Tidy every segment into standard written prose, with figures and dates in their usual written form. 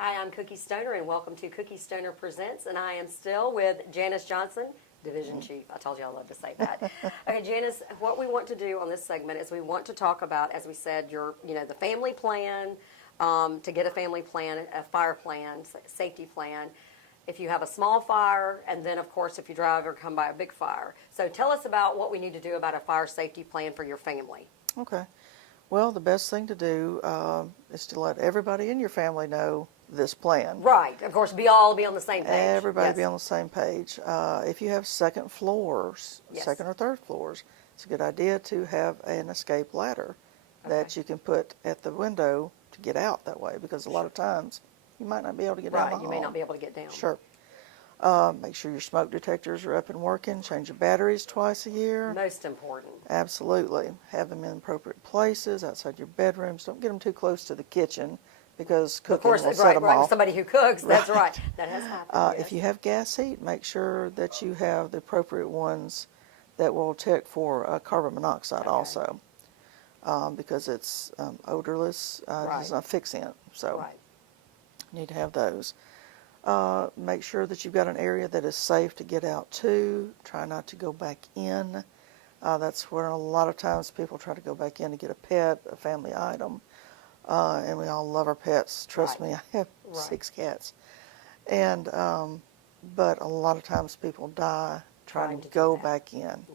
Hi, I'm Cookie Stoner, and welcome to Cookie Stoner Presents, and I am still with Janice Johnson, Division Chief. I told you I love to say that. Okay, Janice, what we want to do on this segment is we want to talk about, as we said, the family plan, to get a family plan, a fire plan, safety plan, if you have a small fire, and then, of course, if you drive or come by a big fire. So tell us about what we need to do about a fire safety plan for your family. Okay. Well, the best thing to do is to let everybody in your family know this plan. Right. Of course, all be on the same page. Everybody Yes. be on the same page. If you have second floors, Yes. second or third floors, it's a good idea to have an escape ladder that you can put at the window to get out that way, because a lot of times you might not be able to get down the hall. Right, you may not be able to get down. Sure. Make sure your smoke detectors are up and working. Change your batteries twice a year. Most important. Absolutely. Have them in appropriate places, outside your bedrooms. Don't get them too close to the kitchen, because cooking will set them off. Somebody who cooks, that's right. That has happened. Yes. If you have gas heat, make sure that you have the appropriate ones that will check for carbon monoxide also, because it's odorless, it's not fixant, so you need to have those. Make sure that you've got an area that is safe to get out to. Try not to go back in. That's where a lot of times people try to go back in to get a pet, a family item. And we all love our pets. Trust me, I have 6 cats. And but a lot of times people die trying to go back in.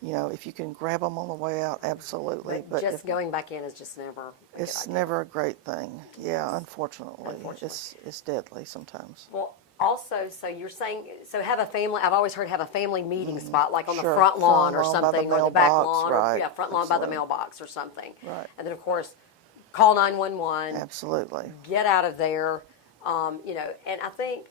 You know, if you can grab them on the way out, absolutely. But just going back in is just never a It's good idea. never a great thing. Yeah, unfortunately. It's deadly sometimes. Well, also, so you're saying, so have a family, I've always heard have a family meeting spot, like on the Sure. front lawn or Front lawn by the something, or the back mailbox, lawn, right. or front lawn by the Absolutely. mailbox or something. Right. And then, of course, call 911. Absolutely. Get out of there. And I think,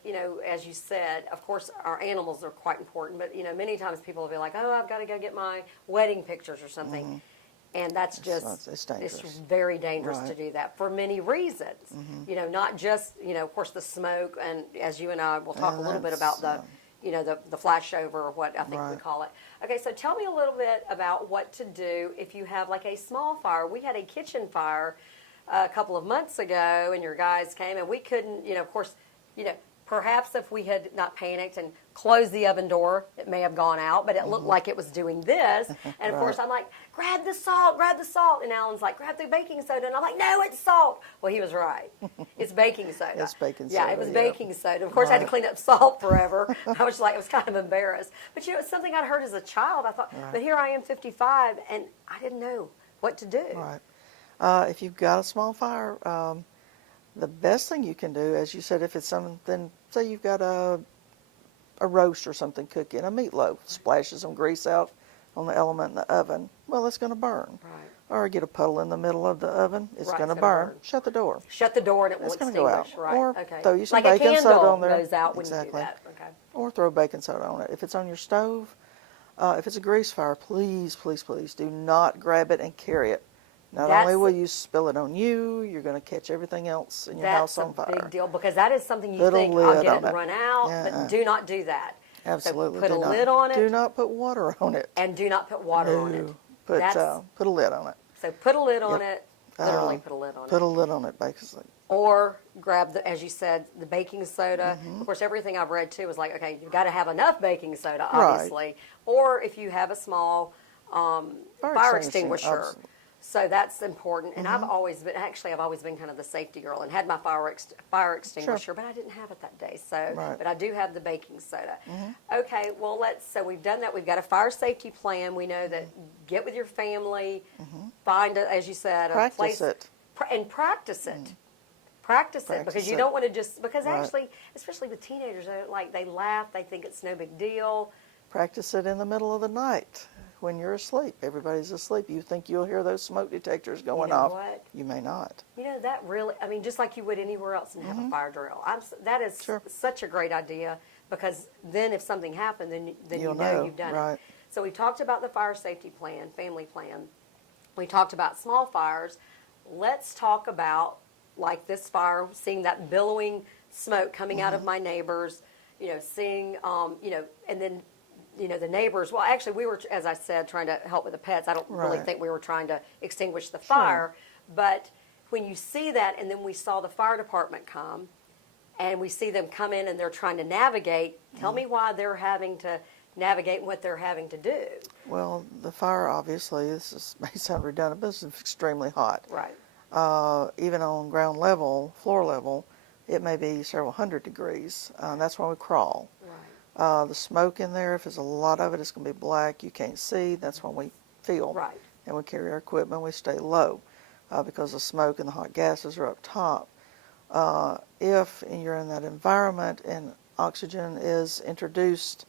as you said, of course, our animals are quite important, but, many times people will be like, oh, I've got to go get my wedding pictures or something. And that's It's dangerous. it's very dangerous to do that for many reasons. Not just, of course, the smoke, and as you and I will talk a little bit about the flashover, or what I think we call it. Okay, so tell me a little bit about what to do if you have like a small fire. We had a kitchen fire a couple of months ago, and your guys came, and we couldn't, of course, perhaps if we had not panicked and closed the oven door, it may have gone out, but it looked like it was doing this. And of course, I'm like, grab the salt. And Alan's like, grab the baking soda. And I'm like, no, it's salt. Well, he was right. It's baking soda. It's baking Yeah, soda, it was yeah. baking soda. Of course, I had to clean up salt forever. I was like, I was kind of embarrassed. But, it's something I'd heard as a child. I thought, but here I am, 55, and I didn't know what to do. Right. If you've got a small fire, the best thing you can do, as you said, if it's something, say you've got a roast or something cooking, a meatloaf, splashes some grease out on the element in the oven, well, it's going to burn. Right. Or get a puddle in the middle of the oven, it's going to burn. Shut the door. Shut the door and it will It's going extinguish. to go out. Right. Or Okay. throw you some like baking a soda candle on there. goes out when Exactly. you do that. Okay. Or throw baking soda on it. If it's on your stove, if it's a grease fire, please, please, please do not grab it and carry it. Not only will you spill it on you, you're going to catch everything else in your house on fire. That's a big deal, because that is something you Put a think, lid I'll get on it and run out, but do not do that. Absolutely. So put a lid on it. Do not put water on it. And do not put water on it. Put a lid on it. So put a lid on it, literally put a lid on it. Put a lid on it, basically. Or grab, as you said, the baking soda. Of course, everything I've read, too, is like, okay, you've got to have enough baking soda, obviously. Right. Or if you have a small fire extinguisher. Absolutely. So that's important. And I've always been kind of the safety girl and had my fire extinguisher, but I didn't have it that day. So, but I do have the baking soda. Okay, well, so we've done that. We've got a fire safety plan. We know that get with your family, find, as you said, a place. And practice it. Practice it, because you don't want to just, because actually, especially with teenagers, they laugh, they think it's no big deal. Practice it in the middle of the night when you're asleep. Everybody's asleep. You think you'll hear those smoke detectors going off. What? You may not. That really, just like you would anywhere else and have a fire drill. That is such a great idea, because then if something happened, then you know you've done it. So we talked about the fire safety plan, family plan. We talked about small fires. Let's talk about, like this fire, seeing that billowing smoke coming out of my neighbors, seeing, and then, the neighbors. Well, actually, we were, as I said, trying to help with the pets. I don't really think we were trying to extinguish the fire, but when you see that, and then we saw the fire department come, and we see them come in and they're trying to navigate, tell me why they're having to navigate what they're having to do. Well, the fire, obviously, may sound redundant, but it's extremely hot. Right. Even on ground level, floor level, it may be several hundred degrees. That's why we crawl. Right. The smoke in there, if there's a lot of it, it's going to be black. You can't see. That's when we feel. Right. And we carry our equipment. We stay low because the smoke and the hot gases are up top. If you're in that environment and oxygen is introduced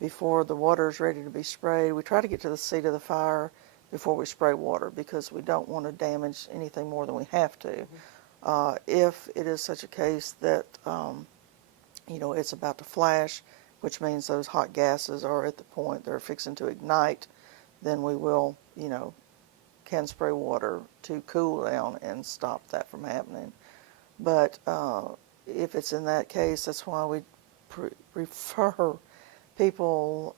before the water is ready to be sprayed, we try to get to the seat of the fire before we spray water because we don't want to damage anything more than we have to. If it is such a case that, it's about to flash, which means those hot gases are at the point they're fixing to ignite, then we will, can spray water to cool down and stop that from happening. But if it's in that case, that's why we prefer people,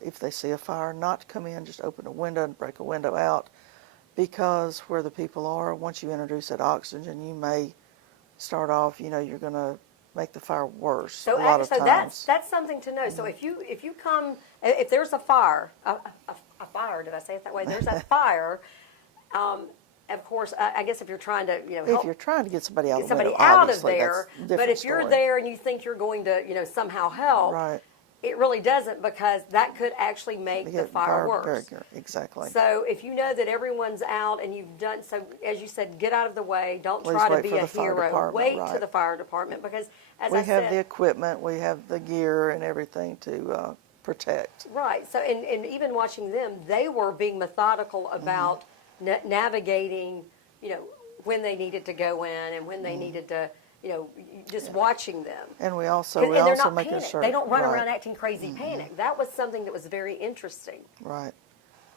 if they see a fire, not to come in, just open a window and break a window out, because where the people are, once you introduce that oxygen, you may start off, you're going to make the fire worse So, a lot of times. that's something to know. So if you come, if there's a fire, a fire, did I say it that way? There's a fire. Of course, I guess if you're trying to, help if you're trying to get somebody out of somebody window, out of obviously, there, that's a different but if you're story. there and you think you're going to, somehow help, Right. it really doesn't, because that could actually make the Get fire worse. very good. Exactly. So if you know that everyone's out and you've done, so as you said, get out of the way. Don't Please try to wait be for a the fire hero. department, Wait to right. the fire department, because as We I have said, the equipment, we have the gear and everything to protect. right. So and even watching them, they were being methodical about navigating, when they needed to go in and when they needed to, just watching them. And we also And they're not making panicked. sure They don't run right. around acting crazy panic. That was something that was very interesting. Right.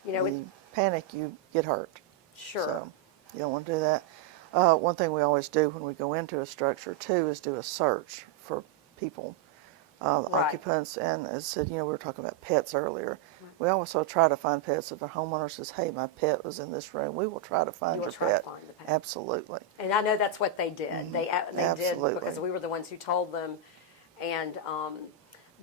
You You panic, you get hurt. sure. So you don't want to do that. One thing we always do when we go into a structure too is do a search for people, Right. occupants, and as I said, we were talking about pets earlier. We also try to find pets. If a homeowner says, "Hey, my pet was in this room," we will try to find You will your try to pet. find the pet. Absolutely. And I know that's what they did. They Absolutely. did, because we were the ones who told them. And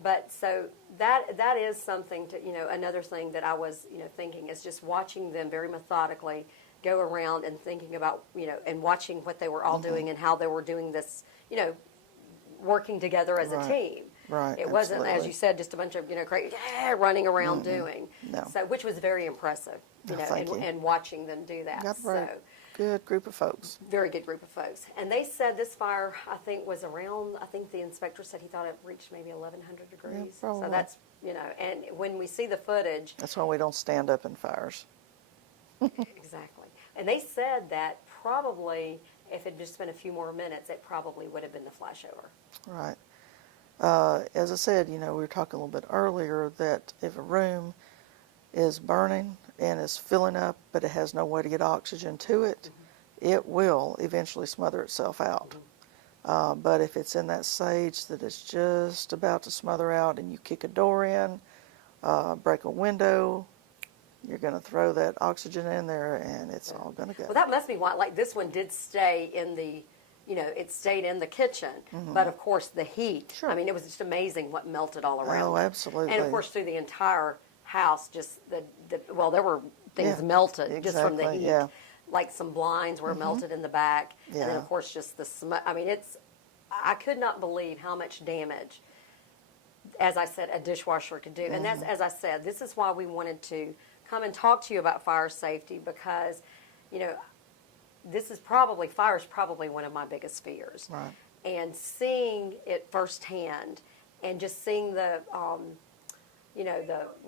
but so that is something to another thing that I was thinking is just watching them very methodically go around and thinking about and watching what they were all doing and how they were doing this working together as a Right. team. Right. It wasn't, as absolutely. you said, just a bunch of crazy running around doing. No. So which was very impressive, thank you. and watching them do that. Got a So very good group of folks. very good group of folks. And they said this fire, I think, was around, I think the inspector said he thought it reached maybe 1,100 degrees. probably. So that's, and when we see the footage, That's why we don't stand up in fires. exactly. And they said that probably, if it had just been a few more minutes, it probably would have been the flashover. Right. As I said, we were talking a little bit earlier that if a room is burning and is filling up, but it has no way to get oxygen to it, it will eventually smother itself out. But if it's in that stage that it's just about to smother out and you kick a door in, break a window, you're going to throw that oxygen in there and it's all going to go. Well, that must be why, like this one did stay in the, it stayed in the kitchen, but of course the heat. Sure. I mean, it was just amazing what melted all around. Oh, it. absolutely. And of course through the entire house, just well, there were things Yeah, melted just from the exactly, heat. yeah. Like some blinds were melted in the back, and then Yeah. of course just the smoke. I mean, I could not believe how much damage, as I said, a dishwasher could do. And that's, as I said, this is why we wanted to come and talk to you about fire safety, because, fire is probably one of my biggest fears. Right. And seeing it firsthand and just seeing the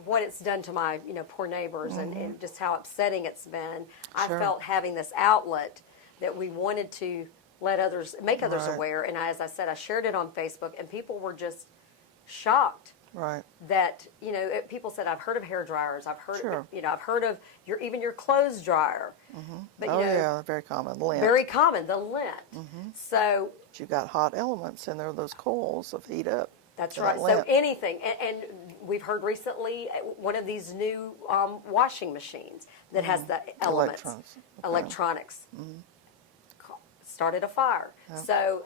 what it's done to my, poor neighbors and just how upsetting it's been, I Sure. felt having this outlet that we wanted to make others Right. aware. And as I said, I shared it on Facebook, and people were just shocked Right. that, people said, I've heard of hair dryers, I've heard, Sure. I've heard of even your clothes dryer. But, Oh, yeah, very common. Lint. very common, the lint. So But you got hot elements in there, those coils of heat up. that's that right. So lint. anything, and we've heard recently one of these new washing machines that has the elements, Electrons. Okay. electronics. started a fire. So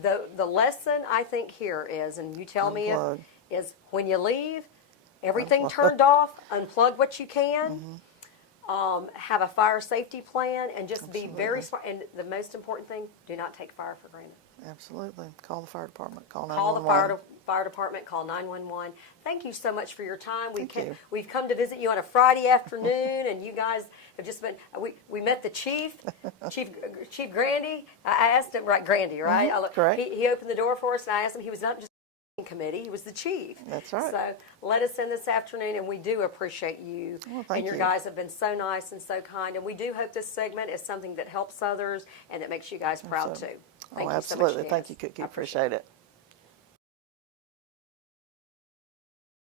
the lesson I think here is, and you tell me Unplug. is when you leave, everything Unplug. turned off, unplug what you can, have a fire safety plan, and just be very smart. And the most important thing, do not take fire for granted. Absolutely. Call the fire department. Call Call the 911. fire department, call 911. Thank you so much for your time. Thank you. We've come to visit you on a Friday afternoon, and you guys have just been, we met the chief Grandy. I asked him, right, Grandy, right? correct. He opened the door for us, and I asked him, he was not just committee, he was the chief. That's right. So let us in this afternoon, and we do appreciate you. Well, thank and your you. guys have been so nice and so kind, and we do hope this segment is something that helps others and that makes you guys proud too. Thank you so much, Absolutely. Janice. Thank you, Cookie. I Appreciate it.